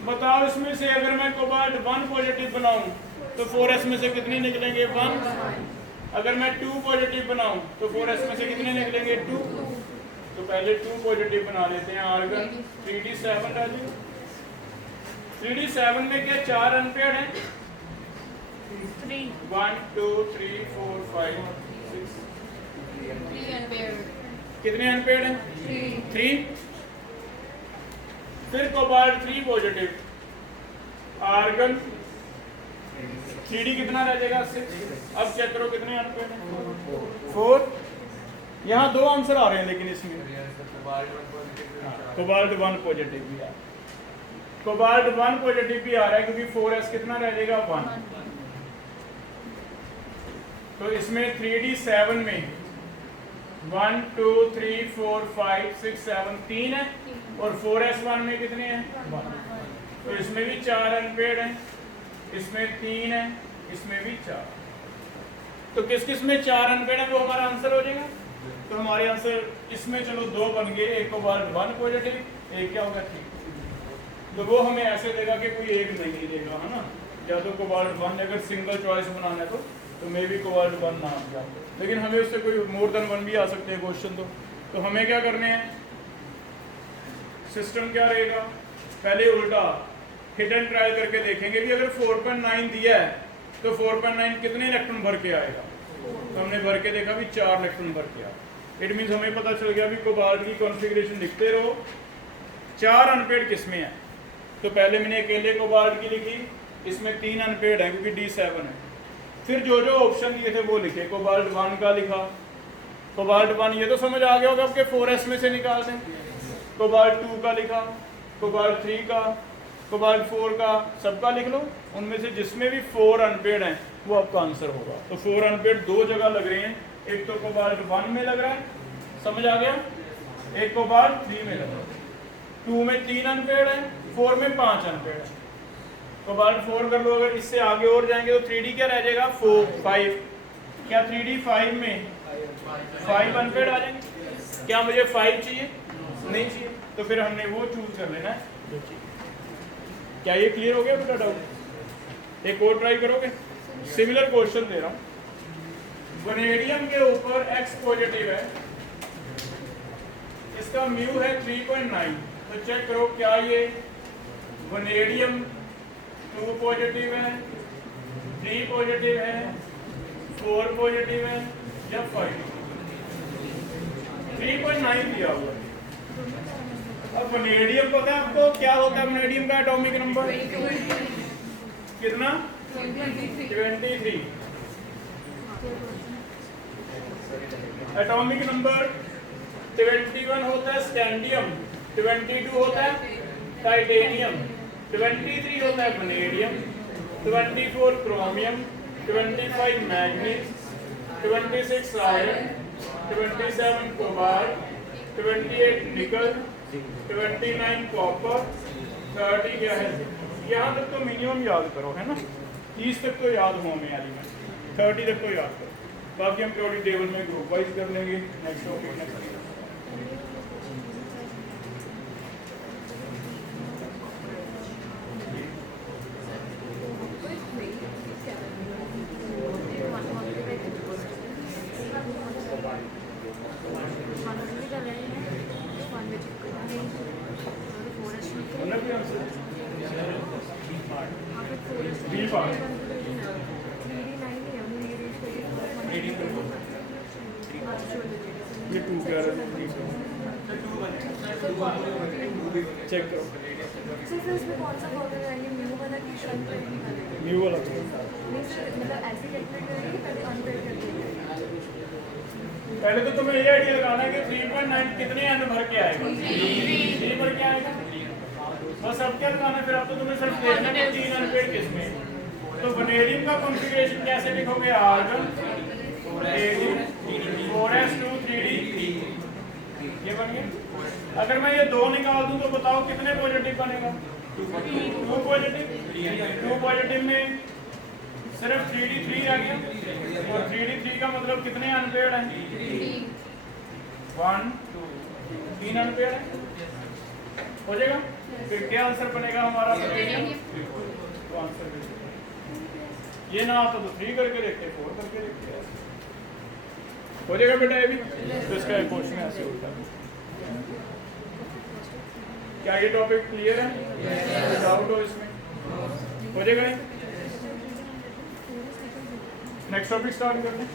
बताओ इसमें से अगर मैं कोबाल्ट 1 पॉजिटिव बनाऊं तो 4s में से कितने निकलेंगे 1। अगर मैं 2 पॉजिटिव बनाऊं तो 4s में से कितने निकलेंगे 2। तो पहले 2 पॉजिटिव बना लेते हैं आर्गन 3d7 डालिए। 3d7 में क्या 4 अनपेड हैं 1 2 3 4 5 6 कितने अनपेड हैं 3। फिर कोबाल्ट 3 पॉजिटिव आर्गन 3d कितना रह जाएगा 6। अब चेक करो कितने अनपेड हैं 4। यहाँ 2 आंसर आ रहे हैं लेकिन इसमें कोबाल्ट 1 पॉजिटिव भी आ कोबाल्ट 1 पॉजिटिव भी आ रहा है क्योंकि 4s कितना रह जाएगा 1। तो इसमें 3d7 में 1 2 3 4 5 6 7 3 है और 4s1 में कितने हैं 1। तो इसमें भी 4 अनपेड हैं, इसमें 3 है, इसमें भी 4। तो किस किस में 4 अनपेड है वो हमारा आंसर हो जाएगा। तो हमारे आंसर इसमें चलो 2 बन गए, एक कोबाल्ट 1 पॉजिटिव, एक क्या होगा 3। तो वो हमें ऐसे देगा कि कोई एक नहीं देगा, है ना, या तो कोबाल्ट 1 अगर सिंगल चॉइस बनाना है तो मे बी कोबाल्ट 1 ना आ जाए, लेकिन हमें उससे कोई मोर देन 1 भी आ सकते हैं क्वेश्चन। तो हमें क्या करने हैं, सिस्टम क्या रहेगा, पहले उल्टा हिट एंड ट्रायल करके देखेंगे कि अगर 4.9 दिया है तो 4.9 कितने इलेक्ट्रॉन भर के आएगा। तो हमने भर के देखा भी 4 इलेक्ट्रॉन भर के आया। इट मीन्स हमें पता चल गया भी कोबाल्ट की कॉन्फ़िगरेशन लिखते रहो, 4 अनपेड किस्में हैं। तो पहले मैंने अकेले कोबाल्ट की लिखी, इसमें 3 अनपेड है क्योंकि D7 है। फिर जो जो ऑप्शन दिए थे वो लिखे, कोबाल्ट 1 का लिखा, कोबाल्ट 1 ये तो समझ आ गया होगा आपके 4s में से निकाल दें, कोबाल्ट 2 का लिखा, कोबाल्ट 3 का, कोबाल्ट 4 का, सबका लिख लो। उनमें से जिसमें भी 4 अनपेड हैं वो आपका आंसर होगा। तो 4 अनपेड 2 जगह लग रहे हैं, एक तो कोबाल्ट 1 में लग रहा है, समझ आ गया, एक कोबाल्ट 3 में लग रहा है। 2 में 3 अनपेड है, 4 में 5 अनपेड है। कोबाल्ट 4 कर लो, अगर इससे आगे और जाएंगे तो 3D क्या रह जाएगा 4 5। क्या 3D 5 में 5 अनपेड आ जाएंगे? क्या मुझे 5 चाहिए? नहीं चाहिए, तो फिर हमने वो चूज कर लेना है जो चाहिए। क्या ये क्लियर हो गया बेटा डाउट? एक और ट्राई करोगे, सिमिलर क्वेश्चन दे रहा हूँ। वनेडियम के ऊपर X पॉजिटिव है, इसका म्यू है 3.9। तो चेक करो क्या ये वनेडियम 2 पॉजिटिव है, 3 पॉजिटिव है, 4 पॉजिटिव है या 5। 3.9 दिया हुआ है। अब वनेडियम पता है आपको क्या होता है, वनेडियम का एटॉमिक नंबर कितना 23। एटॉमिक नंबर 21 होता है स्कैंडियम, 22 होता है टाइटेनियम, 23 होता है vanadium, 24 chromium, 25 manganese, 26 iron, 27 cobalt, 28 निकल, 29 कॉपर, 30 क्या है। यहाँ तक तो मिनिमम याद करो, है ना, 30 तक तो याद हो हमें एलिमेंट, 30 तक तो याद करो। बाकी हम पीरियोडिक टेबल में ग्रुप वाइज कर लेंगे। Next topic next. चेक करो सिर्फ इसमें कौन सा फॉर्मूला रहेंगे, म्यू वाला की शंट वाला? न्यू वाला नहीं सर, मतलब ऐसे कैलकुलेट करेंगे पहले अनपेड करके। पहले तो तुम्हें ये आइडिया लगाना है कि 3.9 कितने एन भर के आएगा, 3 भर के आएगा बस। अब क्या लगाना है फिर, अब तो तुम्हें सिर्फ देखना है 3 अनपेड किसमें। तो वनेडियम का कॉन्फ़िगरेशन कैसे लिखोगे, आर्गन 4s2 3d, ये बन गया। अगर मैं ये 2 निकाल दूं तो बताओ कितने पॉजिटिव बनेगा, 2 पॉजिटिव। 2 पॉजिटिव में सिर्फ 3d3 आ गया, और 3d3 का मतलब कितने अनपेड हैं, 1 2 3 अनपेड है, हो जाएगा। फिर क्या आंसर बनेगा हमारा, तो आंसर ये ना आता तो 3 करके देखते, 4 करके देखते, हो जाएगा बेटा ये भी। तो इसका क्वेश्चन ऐसे होता है। क्या ये टॉपिक क्लियर है, डाउट हो इसमें, हो जाएगा। नेक्स्ट टॉपिक स्टार्ट करते हैं।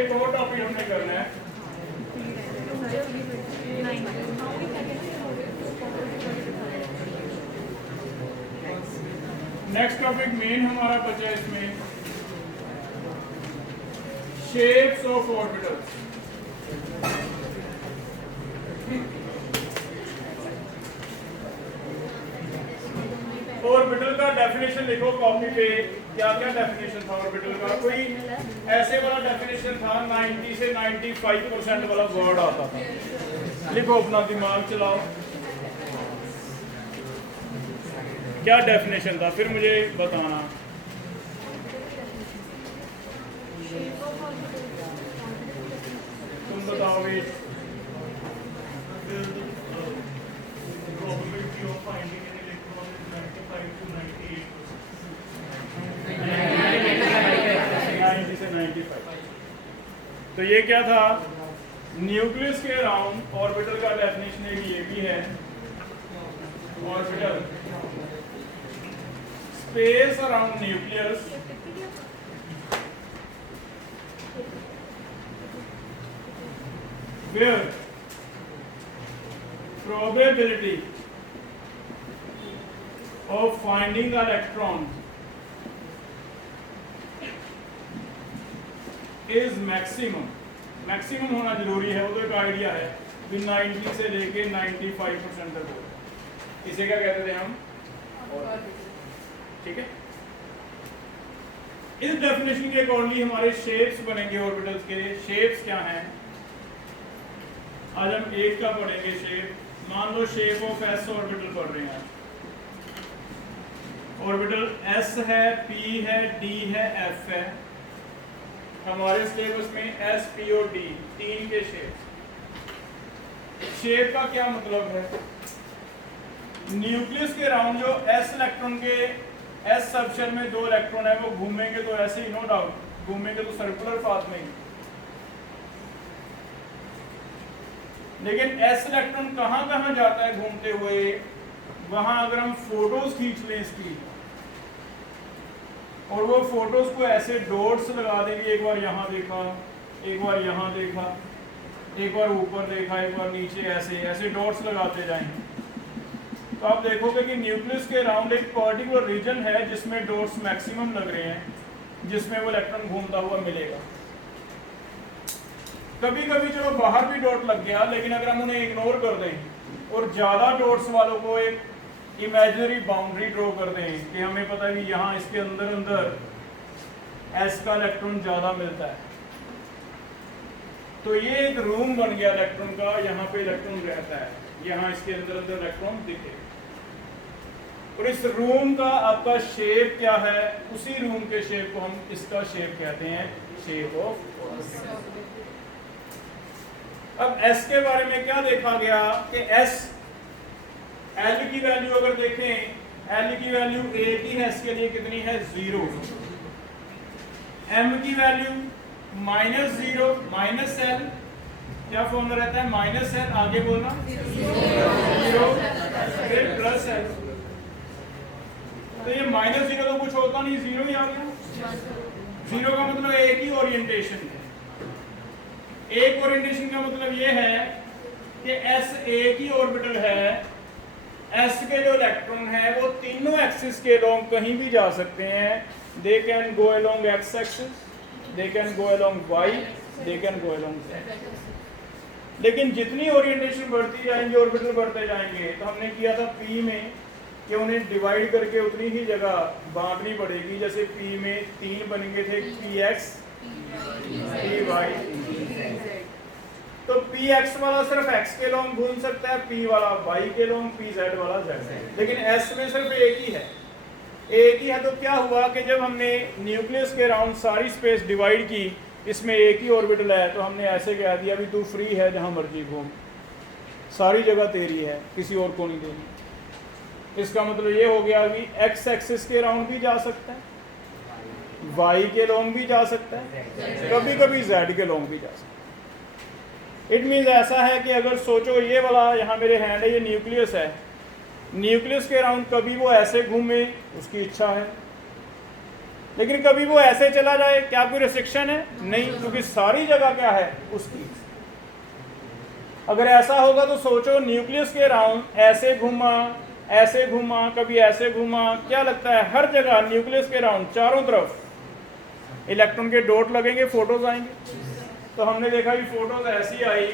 एक और टॉपिक हमने करना है, नेक्स्ट टॉपिक मेन हमारा बचा इसमें शेप्स ऑफ ऑर्बिटल्स। ऑर्बिटल का डेफिनेशन लिखो कॉपी पे। क्या क्या डेफिनेशन था ऑर्बिटल का, कोई ऐसे वाला डेफिनेशन था 90 से 95% वाला वर्ड आता था। लिखो, अपना दिमाग चलाओ, क्या डेफिनेशन था फिर मुझे बताना। बताओ wait. Probability of finding an electron is 95 to 98%. 90 से 95। तो ये क्या था, न्यूक्लियस के अराउंड ऑर्बिटल का डेफिनेशन एक ये भी है, orbital space around nucleus where probability of finding the electron is maximum। Maximum होना जरूरी है, वो तो एक आइडिया है कि 90 से लेके 95% तक हो। इसे क्या कहते थे हम, ठीक है। इस डेफिनेशन के अकॉर्डिंगली हमारे शेप्स बनेंगे ऑर्बिटल्स के। शेप्स क्या हैं, आज हम एक का पढ़ेंगे शेप। मान लो शेप ऑफ एस ऑर्बिटल पढ़ रहे हैं, ऑर्बिटल एस है, पी है, डी है, एफ है। हमारे सिलेबस में एस, पी और डी तीन के शेप। शेप का क्या मतलब है, न्यूक्लियस के अराउंड जो एस इलेक्ट्रॉन के एस सबशेल में 2 इलेक्ट्रॉन है वो घूमेंगे तो ऐसे ही, नो डाउट घूमेंगे तो सर्कुलर पाथ में ही। लेकिन एस इलेक्ट्रॉन कहाँ कहाँ जाता है घूमते हुए, वहां अगर हम फोटोज खींच लें इसकी और वो फोटोज को ऐसे डॉट्स लगा देंगे, एक बार यहाँ देखा, एक बार यहाँ देखा, एक बार ऊपर देखा, एक बार नीचे, ऐसे ऐसे डॉट्स लगाते जाएंगे तो आप देखोगे कि न्यूक्लियस के अराउंड एक पर्टिकुलर रीजन है जिसमें डॉट्स मैक्सिमम लग रहे हैं, जिसमें वो इलेक्ट्रॉन घूमता हुआ मिलेगा। कभी कभी चलो बाहर भी डॉट लग गया, लेकिन अगर हम उन्हें इग्नोर कर दें और ज़्यादा डॉट्स वालों को एक इमेजिनरी बाउंड्री ड्रॉ कर दें कि हमें पता है कि यहाँ इसके अंदर अंदर एस का इलेक्ट्रॉन ज़्यादा मिलता है, तो ये एक रूम बन गया इलेक्ट्रॉन का, यहाँ पे इलेक्ट्रॉन रहता है, यहाँ इसके अंदर अंदर इलेक्ट्रॉन दिखे। और इस रूम का आपका शेप क्या है, उसी रूम के शेप को हम इसका शेप कहते हैं, शेप ऑफ ऑर्बिटल। अब S के बारे में क्या देखा गया कि S L की वैल्यू अगर देखें, L की वैल्यू एक ही है, S के लिए कितनी है, 0। M की वैल्यू -0 -L, क्या फॉर्मूला रहता है, -L, आगे बोलना 0 फिर +L। तो ये -0 तो कुछ होता नहीं, 0 ही आ गया। 0 का मतलब एक ही ओरिएंटेशन है। एक ओरिएंटेशन का मतलब ये है कि S एक ही ऑर्बिटल है, S के जो इलेक्ट्रॉन है वो तीनों एक्सिस के अलोंग कहीं भी जा सकते हैं। They can go along x axis, they can go along y, they can go along z। लेकिन जितनी ओरिएंटेशन बढ़ती जाएंगे, ऑर्बिटल बढ़ते जाएंगे, तो हमने किया था P में कि उन्हें डिवाइड करके उतनी ही जगह बांटनी पड़ेगी। जैसे P में 3 बनेंगे थे, px, py, तो px वाला सिर्फ x के लॉन्ग घूम सकता है, p वाला y के लॉन्ग, pz वाला z। लेकिन s में सिर्फ एक ही है, एक ही है। तो क्या हुआ कि जब हमने न्यूक्लियस के अराउंड सारी स्पेस डिवाइड की, इसमें एक ही ऑर्बिटल है, तो हमने ऐसे कह दिया भी तू फ्री है, जहां मर्जी घूम, सारी जगह तेरी है, किसी और को नहीं देनी। इसका मतलब ये हो गया कि x एक्सिस के अराउंड भी जा सकता है, y के लॉन्ग भी जा सकता है, कभी कभी z के लॉन्ग भी जा सकता है। इट मीन्स ऐसा है कि अगर सोचो ये वाला यहाँ मेरे हैंड है, ये न्यूक्लियस है, न्यूक्लियस के अराउंड कभी वो ऐसे घूमे, उसकी इच्छा है, लेकिन कभी वो ऐसे चला जाए, क्या कोई रिस्ट्रिक्शन है, नहीं, क्योंकि सारी जगह क्या है, उसकी। अगर ऐसा होगा तो सोचो न्यूक्लियस के अराउंड ऐसे घूमा, ऐसे घूमा, कभी ऐसे घूमा, क्या लगता है हर जगह न्यूक्लियस के अराउंड चारों तरफ इलेक्ट्रॉन के डॉट लगेंगे, फोटोज आएंगे। तो हमने देखा कि फोटोज ऐसी आई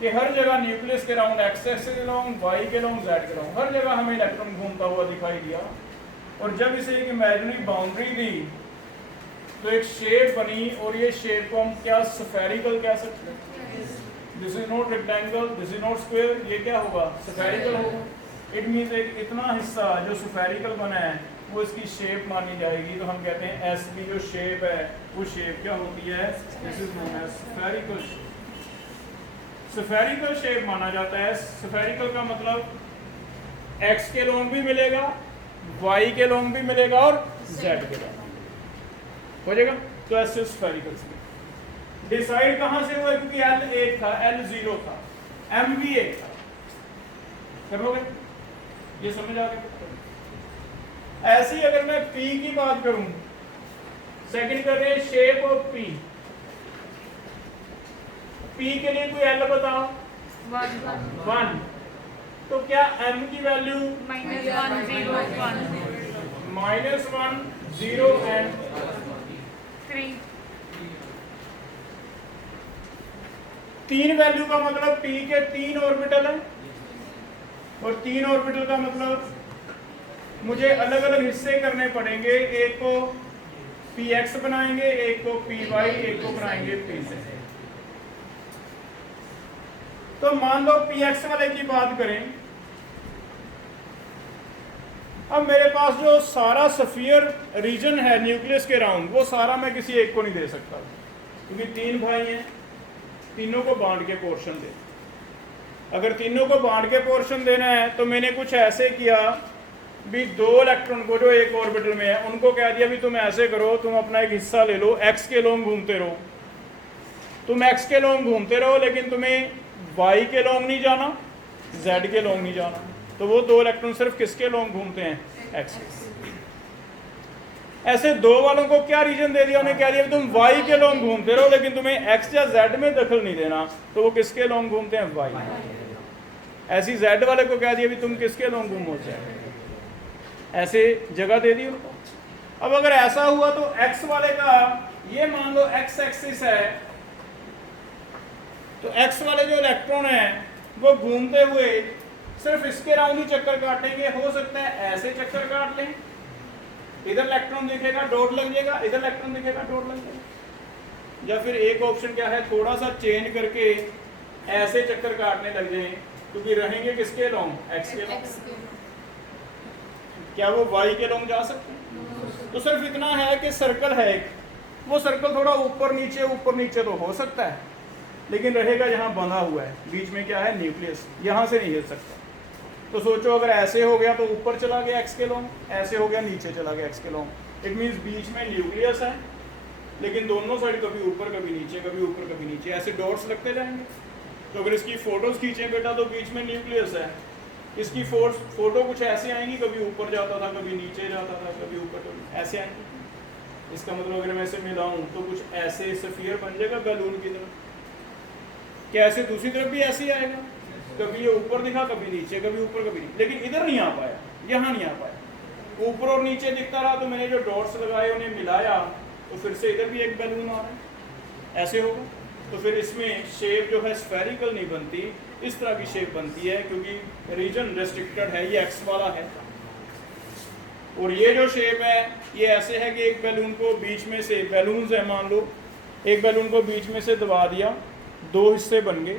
कि हर जगह न्यूक्लियस के अराउंड एक्स एक्सिस के अराउंड, वाई के अराउंड, जेड के अराउंड, हर जगह हमें इलेक्ट्रॉन घूमता हुआ दिखाई दिया। और जब इसे एक इमेजिनरी बाउंड्री दी तो एक शेप बनी, और ये शेप को हम क्या स्फेरिकल कह सकते हैं। This is not rectangle, this is not square, ये क्या होगा, स्फेरिकल होगा। इट मीन्स एक इतना हिस्सा जो स्फेरिकल बना है वो इसकी शेप मानी जाएगी। तो हम कहते हैं एस की जो शेप है वो शेप क्या होती है, this is known as spherical. Spherical shape माना जाता है। स्फेरिकल का मतलब x के लॉन्ग भी मिलेगा, y के लॉन्ग भी मिलेगा और z के लॉन्ग हो जाएगा। तो ऐसे स्फेरिकल शेप डिसाइड कहां से हुआ, क्योंकि l 1 था, l 0 था, m भी 1 था। करोगे ये समझ आ गया। ऐसी अगर मैं p की बात करूं, सेकंड कर रहे हैं शेप ऑफ p के लिए कोई l बताओ 1, तो क्या m की वैल्यू -1 0 1 -1 0 एंड 3 3 वैल्यू का मतलब p के 3 ऑर्बिटल है, और 3 ऑर्बिटल का मतलब मुझे अलग अलग हिस्से करने पड़ेंगे। एक को px बनाएंगे, एक को py, एक को बनाएंगे pz। तो मान लो px वाले की बात करें, अब मेरे पास जो सारा स्फीयर रीजन है न्यूक्लियस के राउंड, वो सारा मैं किसी एक को नहीं दे सकता, क्योंकि 3 भाई हैं, तीनों को बांट के पोर्शन दे। अगर तीनों को बांट के पोर्शन देना है तो मैंने कुछ ऐसे किया भी 2 इलेक्ट्रॉन को जो एक ऑर्बिटल में है उनको कह दिया भी तुम ऐसे करो, तुम अपना एक हिस्सा ले लो, x के लॉन्ग घूमते रहो, तुम x के लॉन्ग घूमते रहो, लेकिन तुम्हें y के लॉन्ग नहीं जाना, z के लॉन्ग नहीं जाना। तो वो 2 इलेक्ट्रॉन सिर्फ किसके लॉन्ग घूमते हैं, x के। ऐसे 2 वालों को क्या रीजन दे दिया, उन्हें कह दिया तुम y के लॉन्ग घूमते रहो, लेकिन तुम्हें x या z में दखल नहीं देना, तो वो किसके लॉन्ग घूमते हैं, y। ऐसी z वाले को कह दिया भी तुम किसके लॉन्ग घूमो, z। ऐसे जगह दे दी उनको। अब अगर ऐसा हुआ तो x वाले का ये मान लो x एक्सिस है, तो x वाले जो इलेक्ट्रॉन है वो घूमते हुए सिर्फ इसके राउंड ही चक्कर काटेंगे। हो सकता है ऐसे चक्कर काट लें, इधर इलेक्ट्रॉन दिखेगा डॉट लग जाएगा, इधर इलेक्ट्रॉन दिखेगा डॉट लग जाएगा, या फिर एक ऑप्शन क्या है, थोड़ा सा चेंज करके ऐसे चक्कर काटने लग जाए, क्योंकि रहेंगे किसके लॉन्ग, x के लॉन्ग। क्या वो y के लॉन्ग जा सकते हैं? तो सिर्फ इतना है कि सर्कल है एक, वो सर्कल थोड़ा ऊपर नीचे तो हो सकता है, लेकिन रहेगा यहाँ बंधा हुआ है, बीच में क्या है, न्यूक्लियस, यहाँ से नहीं हिल सकता। तो सोचो अगर ऐसे हो गया तो ऊपर चला गया x के लॉन्ग, ऐसे हो गया नीचे चला गया x के लॉन्ग। इट मीन्स बीच में न्यूक्लियस है, लेकिन दोनों साइड कभी ऊपर कभी नीचे, कभी ऊपर कभी नीचे, ऐसे डॉट्स लगते जाएंगे। तो अगर इसकी फोटोज खींचें बेटा तो बीच में न्यूक्लियस है, इसकी फोटो कुछ ऐसे आएंगी, कभी ऊपर जाता था, कभी नीचे जाता था, कभी ऊपर, कभी ऐसे आएंगी। इसका मतलब अगर मैं इसे मिलाऊं तो कुछ ऐसे स्फीयर बन जाएगा बैलून की तरफ। क्या ऐसे दूसरी तरफ भी ऐसे ही आएगा, कभी ये ऊपर दिखा, कभी नीचे, कभी ऊपर, कभी नीचे, लेकिन इधर नहीं आ पाया, यहाँ नहीं आ पाया। ऊपर और नीचे दिखता रहा, तो मैंने जो डॉट्स लगाए उन्हें मिलाया, तो फिर से इधर भी एक बैलून आ रहा है, ऐसे होगा। तो फिर इसमें शेप जो है स्फेरिकल नहीं बनती, इस तरह की शेप बनती है, क्योंकि रीजन रेस्ट्रिक्टेड है, ये x वाला है। और ये जो शेप है ये ऐसे है कि एक बैलून को बीच में से, बैलून्स है मान लो, एक बैलून को बीच में से दबा दिया, 2 हिस्से बन गए,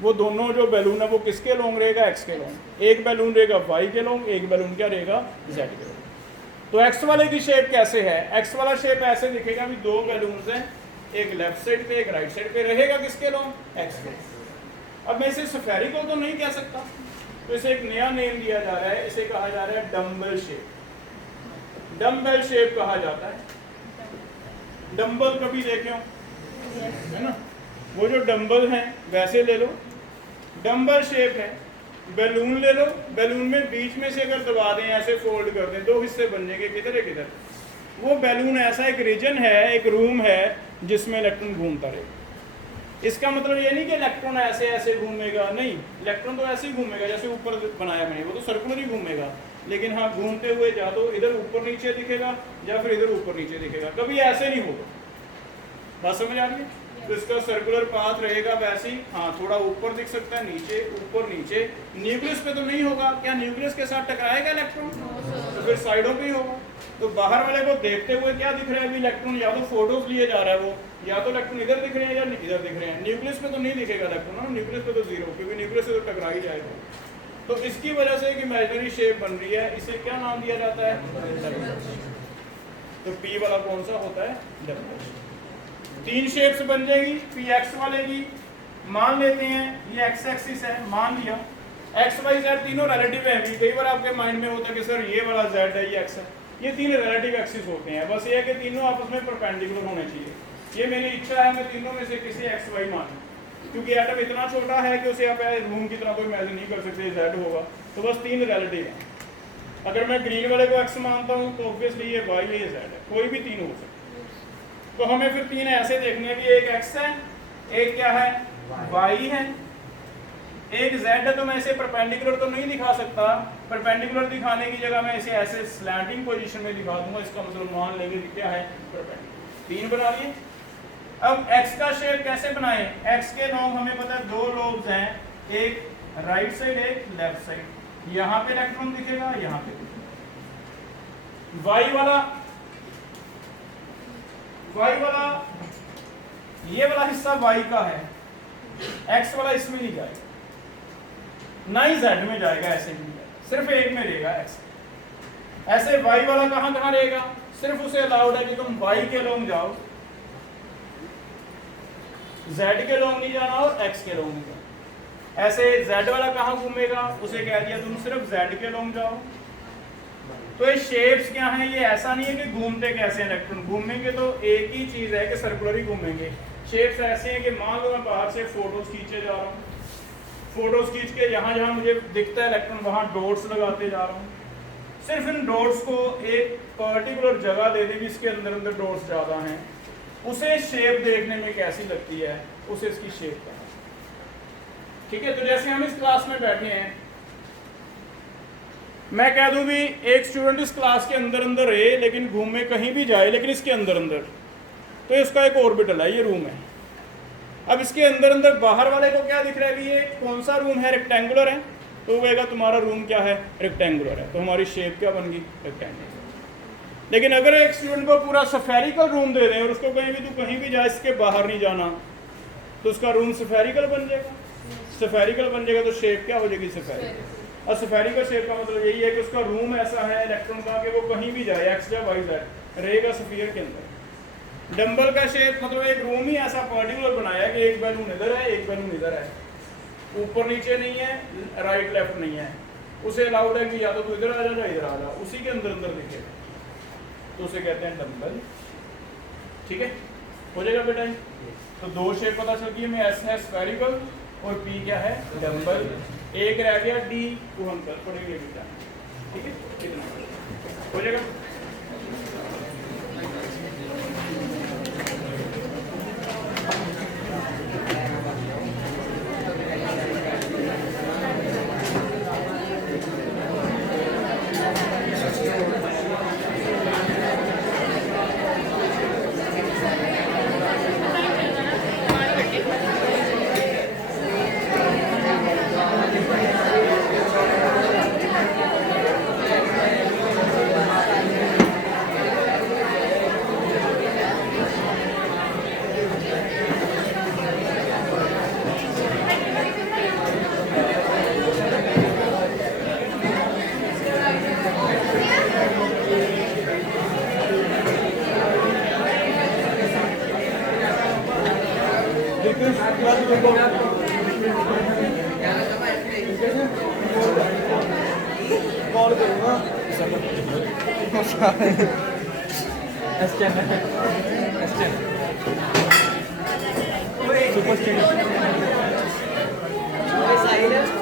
वो दोनों जो बैलून है वो किसके लॉन्ग रहेगा, x के लॉन्ग। एक बैलून रहेगा y के लॉन्ग, एक बैलून क्या रहेगा, z के लॉन्ग। तो x वाले की शेप कैसे है, x वाला शेप ऐसे दिखेगा भी 2 बैलून्स हैं, एक लेफ्ट साइड पे एक राइट साइड पे, रहेगा किसके लॉन्ग, x के। अब मैं इसे स्फेरिकल तो नहीं कह सकता, तो इसे एक नया नेम दिया जा रहा है, इसे कहा जा रहा है डम्बल शेप। डम्बल शेप कहा जाता है। डम्बल कभी देखे हो, है ना, वो जो डम्बल हैं वैसे ले लो, डम्बल शेप है, बैलून ले लो, बैलून में बीच में से अगर दबा दें, ऐसे फोल्ड कर दें, 2 हिस्से बन जाएंगे, किधर है किधर। वो बैलून ऐसा एक रीजन है, एक रूम है जिसमें इलेक्ट्रॉन घूमता रहेगा। इसका मतलब ये नहीं कि इलेक्ट्रॉन ऐसे ऐसे घूमेगा, नहीं, इलेक्ट्रॉन तो ऐसे ही घूमेगा जैसे ऊपर बनाया मैंने, वो तो सर्कुलर ही घूमेगा, लेकिन हाँ घूमते हुए या तो इधर ऊपर नीचे दिखेगा या फिर इधर ऊपर नीचे दिखेगा, कभी ऐसे नहीं होगा। बात समझ आ रही है? तो इसका सर्कुलर पाथ रहेगा वैसे ही, हाँ थोड़ा ऊपर दिख सकता है, नीचे ऊपर नीचे। न्यूक्लियस पे तो नहीं होगा, क्या न्यूक्लियस के साथ टकराएगा इलेक्ट्रॉन, तो फिर साइडों पे ही होगा। तो बाहर वाले को देखते हुए क्या दिख रहा है अभी, इलेक्ट्रॉन या तो फोटोज लिए जा रहा है वो, या तो इलेक्ट्रॉन इधर दिख रहे हैं या इधर दिख रहे हैं। न्यूक्लियस पे तो नहीं दिखेगा इलेक्ट्रॉन, न्यूक्लियस पे तो जीरो, क्योंकि न्यूक्लियस से तो टकरा ही जाएगा। तो इसकी वजह से एक इमेजिनरी शेप बन रही है, इसे क्या नाम दिया जाता है, तो पी वाला कौन सा होता है, 3 शेप्स बन जाएगी, पी एक्स वाले की, मान लेते हैं ये एक्स एक्सिस है, मान लिया एक्स वाई जेड तीनों रिलेटिव है। कई बार आपके माइंड में होता है कि सर ये वाला जेड है ये एक्स है, ये तीन रिलेटिव एक्सिस होते हैं। बस ये है कि तीनों आपस में परपेंडिकुलर होने चाहिए। ये मेरी इच्छा है मैं तीनों में से किसी एक्स वाई मानूं, क्योंकि एटम इतना छोटा है कि उसे आप रूम की तरह कोई इमेजिन नहीं कर सकते जेड होगा। तो बस तीन रिलेटिव हैं। अगर मैं ग्रीन वाले को एक्स मानता हूँ तो ऑब्वियसली ये वाई है, ये जेड है, कोई भी तीन हो सकते। तो हमें फिर तीन ऐसे देखने हैं कि एक एक्स है, एक क्या है वाई है, एक z है। तो मैं इसे परपेंडिकुलर तो नहीं दिखा सकता, परपेंडिकुलर दिखाने की जगह मैं इसे ऐसे स्लैंटिंग पोजीशन में दिखा दूंगा। इसका मतलब मान लेंगे कि क्या है परपेंडिकुलर। तीन बना लिए। अब x का शेप कैसे बनाएं? x के लोब हमें पता है दो लोब्स हैं, एक राइट साइड एक लेफ्ट साइड। यहाँ पे इलेक्ट्रॉन दिखेगा, यहाँ पे दिखेगा। y वाला ये वाला हिस्सा y का है, x वाला इसमें नहीं जाएगा, ना ही z में जाएगा, ऐसे नहीं जाएगा, सिर्फ एक में रहेगा x। ऐसे y वाला कहाँ कहाँ रहेगा? सिर्फ उसे अलाउड है कि तुम y के लोग जाओ, z के लोग नहीं जाना और x के लोग नहीं जाना। ऐसे z वाला कहाँ घूमेगा? उसे कह दिया तुम सिर्फ z के लोग जाओ। तो ये शेप्स क्या हैं? ये ऐसा नहीं है कि घूमते कैसे इलेक्ट्रॉन, घूमेंगे तो एक ही चीज है कि सर्कुलर ही घूमेंगे। शेप्स ऐसे हैं कि मान लो मैं बाहर से फोटोज खींचे जा रहा हूँ, फोटोज खींच के जहां जहां मुझे दिखता है इलेक्ट्रॉन वहां डॉट्स लगाते जा रहा हूँ। सिर्फ इन डॉट्स को एक पर्टिकुलर जगह दे दी जिसके अंदर अंदर डॉट्स ज़्यादा हैं, उसे शेप देखने में कैसी लगती है, उसे इसकी शेप कहना है। ठीक है, तो जैसे हम इस क्लास में बैठे हैं, मैं कह दूं भी एक स्टूडेंट इस क्लास के अंदर अंदर रहे लेकिन घूमे कहीं भी जाए लेकिन इसके अंदर अंदर, तो इसका एक ऑर्बिटल है, ये रूम है। अब इसके अंदर अंदर बाहर वाले को क्या दिख रहा है? ये कौन सा रूम है? रेक्टेंगुलर है। तो वो कहेगा तुम्हारा रूम क्या है? रेक्टेंगुलर है। तो हमारी शेप क्या बन गई? रेक्टेंगुलर। लेकिन अगर एक स्टूडेंट को पूरा स्फेरिकल रूम दे दें और उसको कहीं भी तू कहीं भी जा, इसके बाहर नहीं जाना, तो उसका रूम स्फेरिकल बन जाएगा। स्फेरिकल बन जाएगा तो शेप क्या हो जाएगी? स्फेरिकल। और स्फेरिकल शेप का मतलब यही है कि उसका रूम ऐसा है इलेक्ट्रॉन का कि वो कहीं भी जाए, एक्स या वाई जेड रहेगा स्फीयर के अंदर। डंबल का शेप मतलब एक रूम ही ऐसा पर्टिकुलर बनाया कि एक बैलून इधर है एक बैलून इधर है, ऊपर नीचे नहीं है, राइट लेफ्ट नहीं है। उसे अलाउड है कि या तो तू इधर आ जा या इधर आ जा, उसी के अंदर अंदर दिखे, तो उसे कहते हैं डंबल। ठीक है, हो जाएगा बेटा। तो दो शेप पता चल गई हमें, एस है स्फेरिकल और पी क्या है? डंबल। एक रह गया डी, वो हम कर पड़ेंगे बेटा। ठीक है, कितना हो जाएगा? सुपर